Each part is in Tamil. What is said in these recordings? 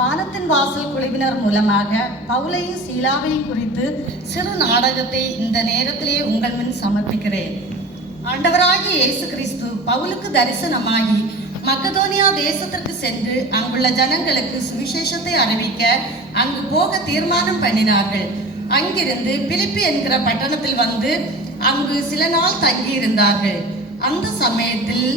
வானத்தின் வாசல் குழுவினர் மூலமாக பவுலையும் சீலாவையும் குறித்து சிறு நாடகத்தை இந்த நேரத்திலே உங்கள் முன் சமர்ப்பிக்கிறேன். ஆண்டவராகிய இயேசு கிறிஸ்து பவுலுக்கு தரிசனமாகி மக்கதோனியா தேசத்திற்கு சென்று அங்குள்ள ஜனங்களுக்கு சுவிசேஷத்தை அறிவிக்க அங்கு போக தீர்மானம் பண்ணினார்கள். அங்கிருந்து பிலிப்பி என்கிற பட்டணத்தில் வந்து அங்கு சில நாள் தங்கியிருந்தார்கள். அந்த சமயத்தில்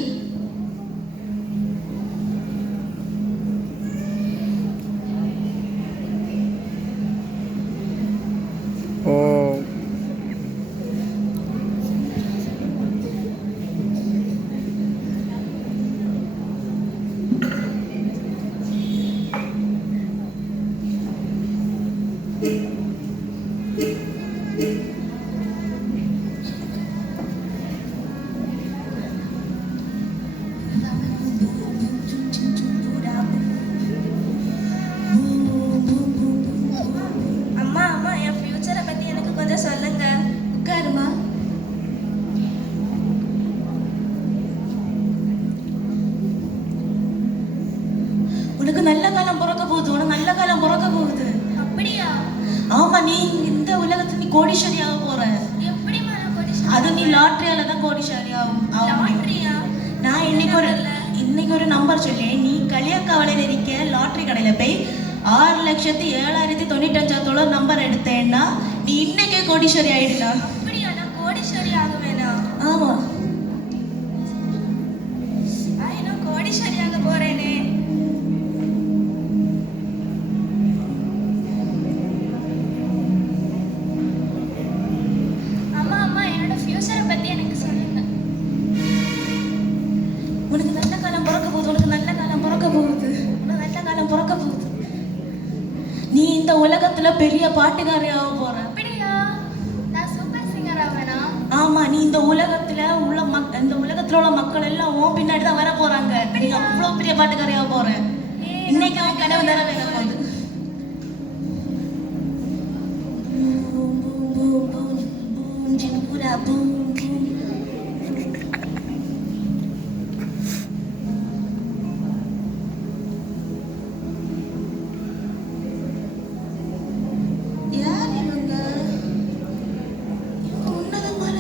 உனக்கு நல்ல காலம் பிறக்க போகுது. உனக்கு நல்ல காலம் பிறக்க போகுது. அப்படியா? ஆமா, நீ இந்த உலகத்துல நீ கோடீஸ்வரி ஆக போற. எப்படி கோடீஸ்வரி? அது நீ லாட்டரியால தான் கோடீஸ்வரி ஆகும். லாட்டரியா? நான் இன்னைக்கு ஒரு நம்பர் சொல்லி, நீ களியாக்காவலையில இருக்க லாட்டரி கடையில போய் 6,07,095 நம்பர் எடுத்தேன்னா நீ இன்னைக்கே கோடீஸ்வரி ஆயிடலாம். அப்படியா? நான் கோடீஸ்வரி ஆகுவேனா? ஆமா, நான் கோடீஸ்வரி ஆக போறேனே. உனக்கு நல்ல காலம் பிறக்க போகுது. உனக்கு நல்ல காலம் பிறக்க போகுது. உனக்கு நல்ல காலம் பிறக்க போகுது. நீ இந்த உலகத்துல பெரிய பாட்டுக்காரி ஆக போற. அப்படியா? நான் சூப்பர் சிங்கர் ஆவேனா? ஆமா, நீ இந்த உலகத்துல உள்ள மக்கள் எல்லாம் உன் பின்னாடி தான் வர போறாங்க. நீ அவ்வளவு பெரிய பாட்டுக்காரி ஆக போற. இன்னைக்கு அவன் கனவு தர வேற போகுது. உன்னதமான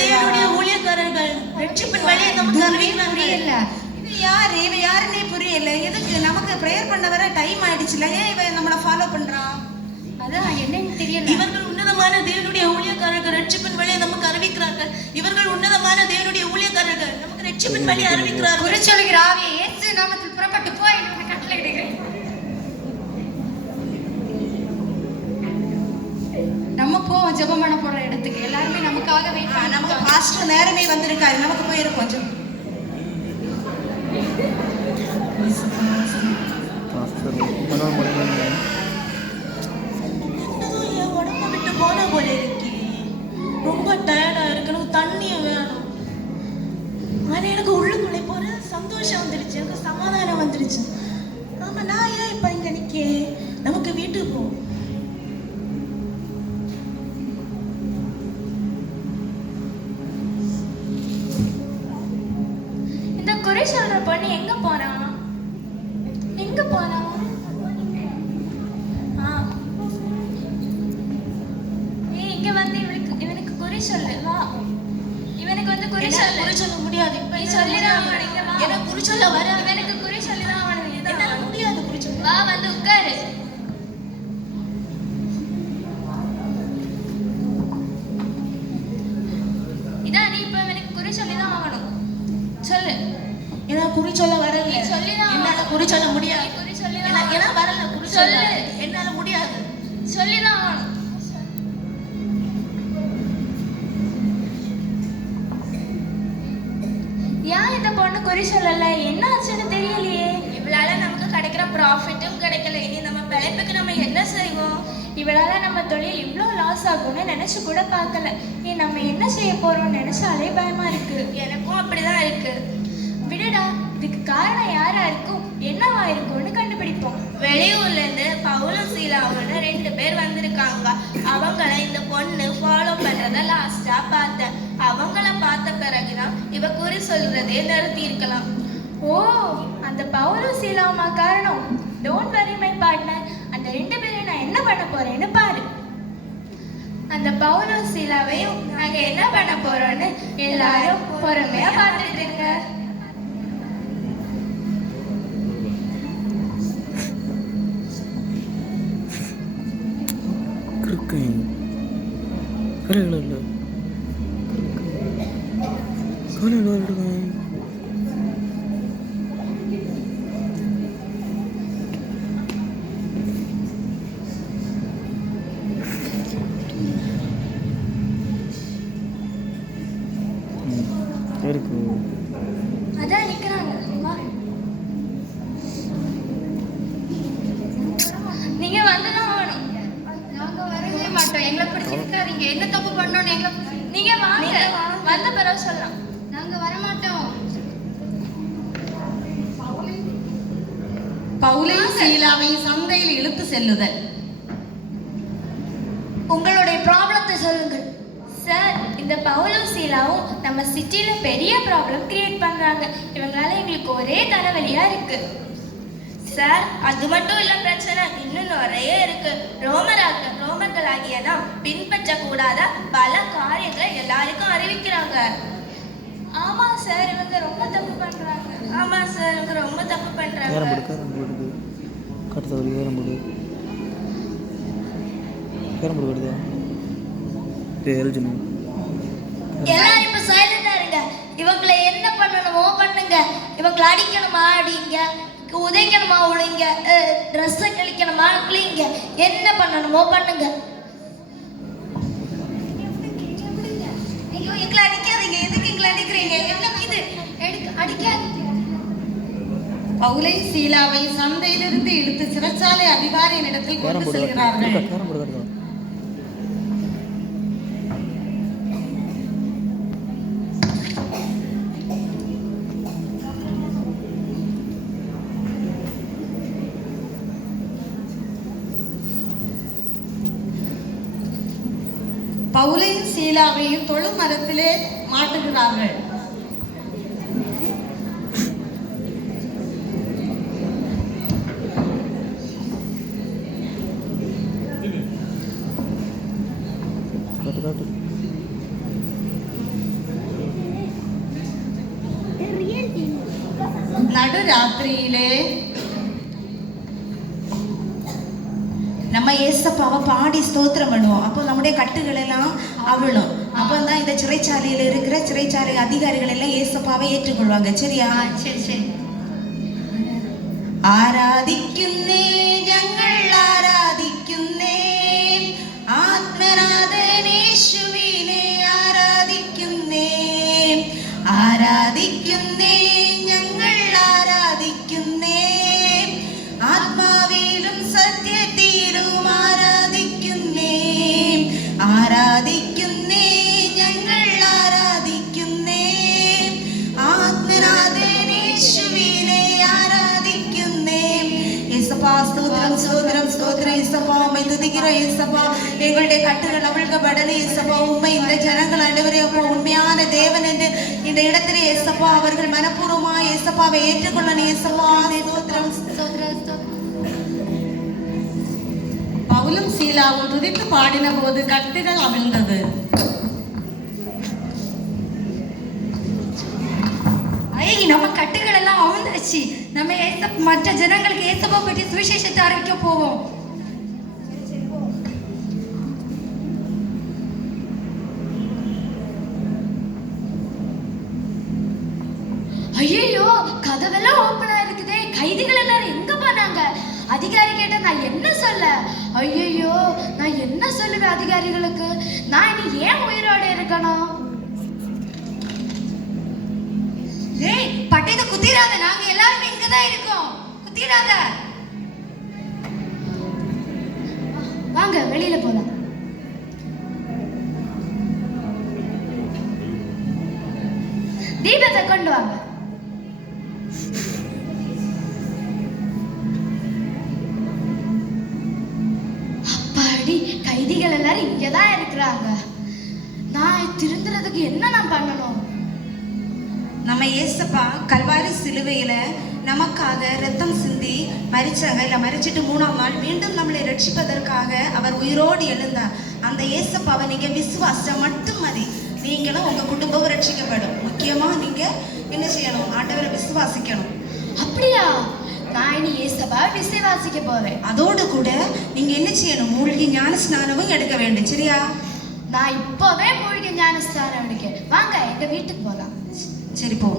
தேவனுடைய ஊழியக்காரர்கள் ரட்சிப்பின் வழியை நமக்கு அறிவிக்கிறாங்க. இது யாரு? இவ யாருன்னே புரியல. எதுக்கு நமக்கு பிரேயர் பண்ண வர டைம் ஆயிடுச்சுல, ஏன் இவ நம்மள ஃபாலோ பண்றான்? அதான் என்னன்னு தெரியல. இவர்கள் உன்னதமான தேவனுடைய ஊழியக்காரர்கள் ரட்சிப்பின் வழியை நமக்கு அறிவிக்கிறார்கள். இவர்கள் உன்னதமான தேவனுடைய ஊழியக்காரர்கள் நமக்கு ரட்சிப்பின் வழியை அறிவிக்கிறார்கள். குறிச்சொல்கிற ஆவியை இயேசு நாமத்தில் புறப்பட்டு போய் என்று கட்டளையிடுகிறேன். நம்ம போவோம் ஜெபம் பண்ண போற இடத்துக்கு. எல்லாருமே நமக்காக வெயிட் பண்ண. நமக்கு பாஸ்டர் நேரமே வந்திருக்காரு. நமக்கு போயிரும் கொஞ்சம். என்னதோ என் உடம்ப விட்டு போன போல இருக்கு. ரொம்ப டயர்டா இருக்கு. எனக்கு தண்ணி வேணும். ஆனா எனக்கு உள்ளுக்குள்ளே போற சந்தோஷம் வந்துருச்சு. எனக்கு சமாதானம் வந்துருச்சு. ஆமா, நான் ஏன் இப்ப இங்க நிக்கேன்? நமக்கு வீட்டுக்கு போ. குறி சொல்ற பொண்ணு எங்க போனா? எங்க போனா? இங்க வந்து இவனுக்கு குறி சொல்லு. வா, இவனுக்கு வந்து குறி சொல்ல முடியாது. இப்ப நீ சொல்லிதான் எனக்கு குறி சொல்ல வர. இவனுக்கு குறி சொல்லிதான் அவனுக்கு என்னால முடியாது. குறி சொல்ல வா, வந்து உட்காரு. இதான் நீ இப்ப இவனுக்கு குறி சொல்லிதான் ஆகணும். சொல்லு. ஏன்னா குறி சொல்ல வரல. என்னால குறி சொல்ல முடியாது. குறி சொல்லிதான் ஏன்னா வரல. குறி சொல்ல என்னால முடியாது. சொல்லிதான் ஆகணும். ஏன் இந்த பொண்ணு குறி சொல்லல? என்ன ஆச்சுன்னு தெரியலையே. இவளால நமக்கு கிடைக்கிற ப்ராஃபிட்டும் கிடைக்கல. இனி நம்ம பிழைப்புக்கு நம்ம என்ன செய்வோம்? இவளால நம்ம தொழில் இவ்வளோ லாஸ் ஆகும்னு நினைச்சு கூட பார்க்கல. நம்ம என்ன செய்ய போறோம்னு நினைச்சாலே பயமா இருக்கு. எனக்கும் அப்படிதான் இருக்கு. விடுடா, இதுக்கு காரணம் யாரா இருக்கும், என்னவா இருக்கும்னு கண்டுபிடிப்போம். வெளியூர்ல இருந்து பவுலும் சீலாவுன்னு 2 பேர் வந்திருக்காங்க. அவங்கள இந்த பொண்ணு ஃபாலோ பண்றத லாஸ்டா பார்த்தேன். அவங்கள பார்த்த பிறகுதான் இவ குறி சொல்றதே நிறுத்தி இருக்கலாம். ஓ, அந்த பவுலும் சீலாவுமா காரணம்? டோன்ட் வரி மை பார்ட்னர், அந்த 2 பேரையும் நான் என்ன பண்ண போறேன்னு பாரு. அந்த பவுலும் சீலாவையும் நாங்க என்ன பண்ண போறோம்னு எல்லாரும் பொறுமையா பார்த்துட்டு இருங்க. அதான் நிக்கிறாங்க. நீங்க வந்துதான் ஆகணும். நாங்க வரவே மாட்டோம். எங்களை பிடிச்சிருக்காதீங்க. என்ன தப்பு பண்ணோம்னு எங்களை நீங்க வாங்க, வந்த பிறகு சொல்லலாம். நாங்க வரமாட்டோம். பவுலையும் சீலாவையும் சந்தையில் இழுத்து செல்லுதல். உங்களுடைய ப்ராப்ளத்தை சொல்லுங்கள். சார், இந்த பவுலும் சீலாவும் நம்ம சிட்டில பெரிய ப்ராப்ளம் கிரியேட் பண்றாங்க. இவங்களால எங்களுக்கு ஒரே தலைவலியா இருக்கு. சார், அது மட்டும் இல்ல, பிரச்சனை இன்னும் நிறைய இருக்கு. ரோமர்களாகிய நாம் பின்பற்ற கூடாத பல காரியங்களை எல்லாருக்கும் அறிவிக்கிறாங்க. ஆமா சார், இவங்க ரொம்ப தப்பு பண்றாங்க. ஆமா சார், இவங்க ரொம்ப தப்பு பண்றாங்க. எல்லாரும் இப்ப சைலண்டா இருங்க. இவங்களை என்ன பண்ணணுமோ பண்ணுங்க. இவங்களை அடிக்கணுமா அடிங்க, உதைக்கணுமா உழைங்க, ட்ரெஸ்ஸை கிழிக்கணுமா கிழிங்க, என்ன பண்ணணுமோ பண்ணுங்க. ஐயோ, எங்களை அடிக்காதீங்க. எதுக்கு எங்களை அடிக்கிறீங்க? என்ன இது? அடிக்காதீங்க. பவுலையும் சீலாவையும் சந்தையிலிருந்து இழுத்து சிறைச்சாலை அதிகாரியின் இடத்தில் கொண்டு செல்கிறார்கள். பவுலையும் சீலாவையும் தொழு மரத்திலே மாட்டுகிறார்கள். நடுராத்திரியிலே நம்ம ஏசப்பாவை பாடி ஸ்தோத்திரம் பண்ணுவோம். அப்போ நம்முடைய கட்டுகள் எல்லாம் அவிழும். அப்போ தான் இந்த சிறைச்சாலையில் இருக்கிற சிறைச்சாலை அதிகாரிகள் எல்லாம் ஏசப்பாவை ஏற்றுக்கொள்வாங்க. சரியா? சரி சரி. ആരാധിക്കുന്നേ ഞങ്ങൾ ആരാധിക്കുന്നേ ആത്മനാഥനേശുവിനെ ആരാധിക്കുന്നേ ആരാധിക്കുന്നേ ഞങ്ങൾ ആരാധിക്കുന്നേ ആത്മാവിലും സത്യത്തിലും ആരാധിക്കുന്നേ ആരാധിക്കുന്നേ ഞങ്ങൾ ആരാധിക്കുന്നേ ആത്മനാഥനേശുവിനെ ആരാധിക്കുന്നേ. യേസപ്പാ സ്തോത്രം സ്തോത്രം സ്തോത്രം. യേசப்பா உம்மை துதிக்கிறோம். യേசப்பா எங்களுடைய கட்டுகள் அவிழ்க்கப்படலை. യേசப்பா உம்மை இந்த ஜனங்கள் ஆண்டவரே அப்பா உண்மையான தேவன் என்று இந்த இடத்திலே യേசப்பா அவர்கள் மனப்பூர்வமாக യേசப்பாவை ஏற்றுக்கொள்ளணும். യേசப்பா ஸ்தோத்திரம் ஸ்தோத்திரம் ஸ்தோத்திரம். பவுலும் சீலாவும் துதித்து பாடின போது கட்டுகள் அவிழ்ந்தது. நம்ம கட்டுகள் எல்லாம் அவிழ்ந்துருச்சு. நம்ம மற்ற ஜனங்களுக்கு ஏசப்பா பற்றி சுவிசேஷத்தை அறிவிக்க போவோம். ஐயோ, கதவெல்லாம் ஓப்பனா இருக்குதே. கைதிகள் எல்லாரும் எங்க போனாங்க? அதிகாரி கேட்ட நான் என்ன சொல்ல? ஐயோ, நான் என்ன சொல்லுவேன் அதிகாரிகளுக்கு? நான் இனி ஏன் உயிரோட இருக்கணும்? ஏய், பட்டயத்தை குத்திராத. நாங்க எல்லாரும் இங்கதான் இருக்கோம். குத்திராத. வாங்க, வெளியில போலாம். தீபத்தை கொண்டு வாங்க. அப்பாடி, கைதிகள் எல்லாரும் இங்கதான் இருக்கிறாங்க. நான் திருந்துறதுக்கு என்ன நான் பண்ணணும்? நம்ம ஏசப்பா கல்வாரி சிலுவையில நமக்காக ரத்தம் சிந்தி மரிச்சாங்க. இல்லை மரிச்சிட்டு 3ஆம் நாள் மீண்டும் நம்மளை ரட்சிப்பதற்காக அவர் உயிரோடு எழுந்தார். அந்த ஏசப்பாவை நீங்க விசுவாச மட்டும் மதி, நீங்களும் உங்க குடும்பம் ரட்சிக்கப்படும். முக்கியமா நீங்க என்ன செய்யணும்? ஆண்டவரை விசுவாசிக்கணும். அப்படியா? நான் இனி ஏசப்பா விசுவாசிக்க போறேன். அதோடு கூட நீங்க என்ன செய்யணும்? மூழ்கி ஞான ஸ்நானமும் எடுக்க வேண்டும். சரியா? நான் இப்பவே மூழ்கி ஞானஸ்தானம் எடுக்க. வாங்க எங்க வீட்டுக்கு போலாம். சரி போ.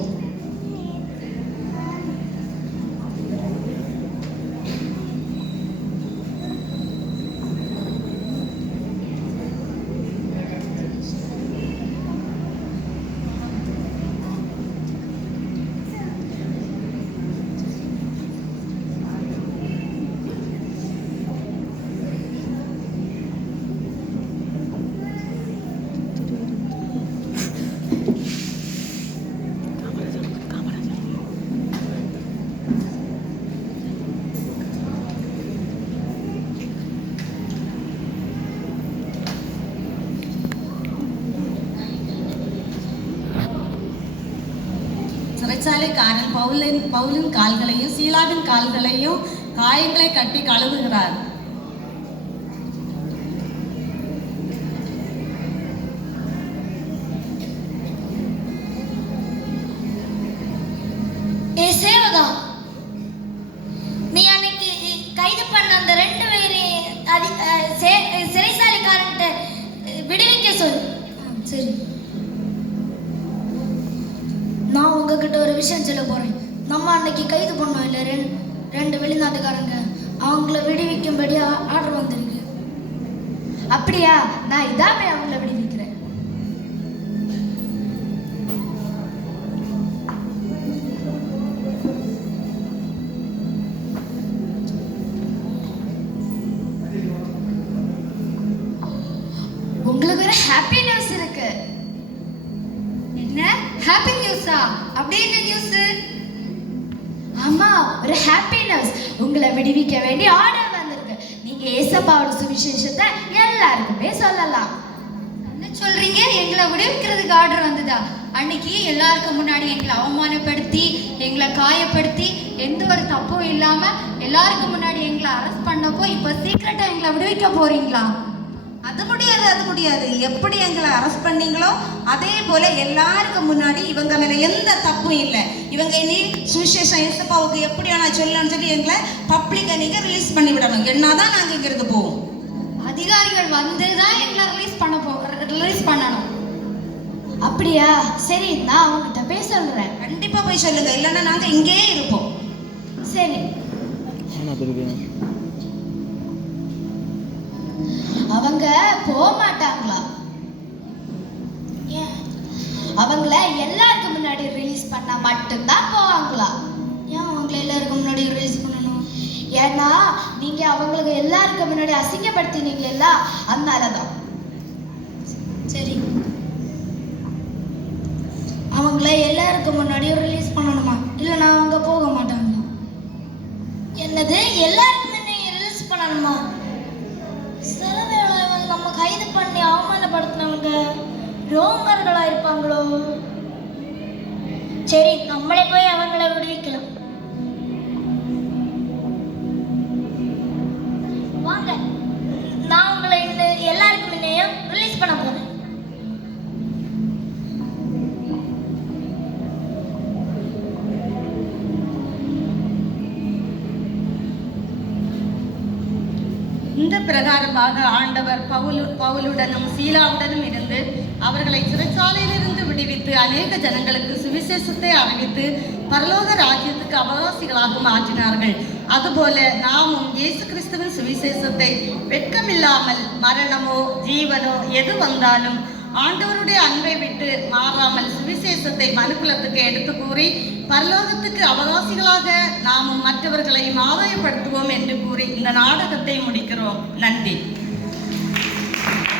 சிறைச்சாலைக்காரன் பவுலின் கால்களையும் சீலாவின் கால்களையும் காயங்களை கட்டி கழுவுகிறார். சேவகா, நீ அன்னைக்கு கைது பண்ண அந்த 2 பேரையும் சிறைசாலைக்காரன்ட்ட விடுவிக்க சொல். சரி, நான் உங்ககிட்ட ஒரு விஷயம் சொல்ல போறேன். நம்ம அன்னைக்கு கைது பண்ணோம் இல்லை 2 வெளிநாட்டுக்காரங்க, அவங்கள விடுவிக்கும்படி ஆர்டர் வந்திருக்கு. அப்படியா? நான் இதாமே அவங்கள விடுவிக்கிறேன். உங்களுக்கு ஒரு ஹாப்பி நியூஸ் இருக்கு. என்ன ஹாப்பி நியூஸா? அப்படி என்ன நியூஸ்? ஆமா, ஒரு ஹாப்பி நியூஸ். உங்களை விடுவிக்க வேண்டிய ஆர்டர் வந்திருக்கு. நீங்க ஏசப்பாவோட சுவிசேஷத்தை எல்லாருக்குமே சொல்லலாம். என்ன சொல்றீங்க? எங்களை விடுவிக்கிறதுக்கு ஆர்டர் வந்ததா? அன்னைக்கு எல்லாருக்கும் முன்னாடி எங்களை அவமானப்படுத்தி, எங்களை காயப்படுத்தி, எந்த ஒரு தப்பும் இல்லாம எல்லாருக்கும் முன்னாடி எங்களை அரெஸ்ட் பண்ணப்போ இப்ப சீக்கிரட்டா எங்களை விடுவிக்க போறீங்களா? அது முடியாது, அது முடியாது. எப்படி எங்களை அரெஸ்ட் பண்ணீங்களோ அதே போல எல்லாருக்கும் முன்னாடி இவங்க மேல எந்த தப்பும் இல்லை, இவங்க இனி சுவிசேஷம் ஏசப்பாவுக்கு எப்படியா நான் சொல்லலாம்னு சொல்லி எங்களை பப்ளிக்கை நீங்க ரிலீஸ் பண்ணி விடணும். என்னதான் நாங்க இங்கிருந்து போவோம். அதிகாரிகள் வந்துதான் எங்களை ரிலீஸ் பண்ணணும். அப்படியா? சரி, நான் அவங்ககிட்ட போய் சொல்றேன். கண்டிப்பா போய் சொல்லுங்க, இல்லைன்னா நாங்க இங்கேயே இருப்போம். சரி. அவங்க போக மாட்டாங்களா? அவங்கள எல்லாருக்கும் முன்னாடி ரிலீஸ் பண்ணா மட்டும்தான் போவாங்களா? ஏன் அவங்கள எல்லாருக்கும் முன்னாடி ரிலீஸ் பண்ணணும்? ஏன்னா நீங்க அவங்களுக்கு எல்லாருக்கும் முன்னாடி அசிங்கப்படுத்தினீங்களா, அதனாலதான். சரி, அவங்கள எல்லாருக்கும் முன்னாடியும் ரிலீஸ் பண்ணணுமா? இல்லைன்னா அவங்க போக மாட்டாங்க. என்னது, எல்லாருக்கும் முன்னாடி ரிலீஸ் பண்ணணுமா? சில வேளை நம்ம கைது பண்ணி அவமானப்படுத்தினவங்க ரோமர்களா இருப்பாங்களோ? சரி, நம்மளே போய் அவங்கள விடுவிக்கலாம். வாங்க, நான் உங்களை எல்லாருக்கும் முன்னையும் ரிலீஸ் பண்ண போறேன். இந்த பிரகாரமாக ஆண்டவர் பவுலுடனும் சீலாவுடனும் இருந்து அவர்களை சிறைச்சாலையிலிருந்து விடுவித்து அநேக ஜனங்களுக்கு சுவிசேஷத்தை அறிவித்து பரலோக ராஜ்யத்துக்கு அவகாசிகளாக மாற்றினார்கள். அதுபோல நாமும் இயேசு கிறிஸ்துவின் சுவிசேஷத்தை வெட்கமில்லாமல் மரணமோ ஜீவனோ எது வந்தாலும் ஆண்டவருடைய அன்பை விட்டு மாறாமல் சுவிசேஷத்தை மனுக்குலத்துக்கு எடுத்து கூறி பரலோகத்துக்கு அவகாசிகளாக நாமும் மற்றவர்களையும் ஆதாயப்படுத்துவோம் என்று கூறி இந்த நாடகத்தை முடிக்கிறோம். நன்றி.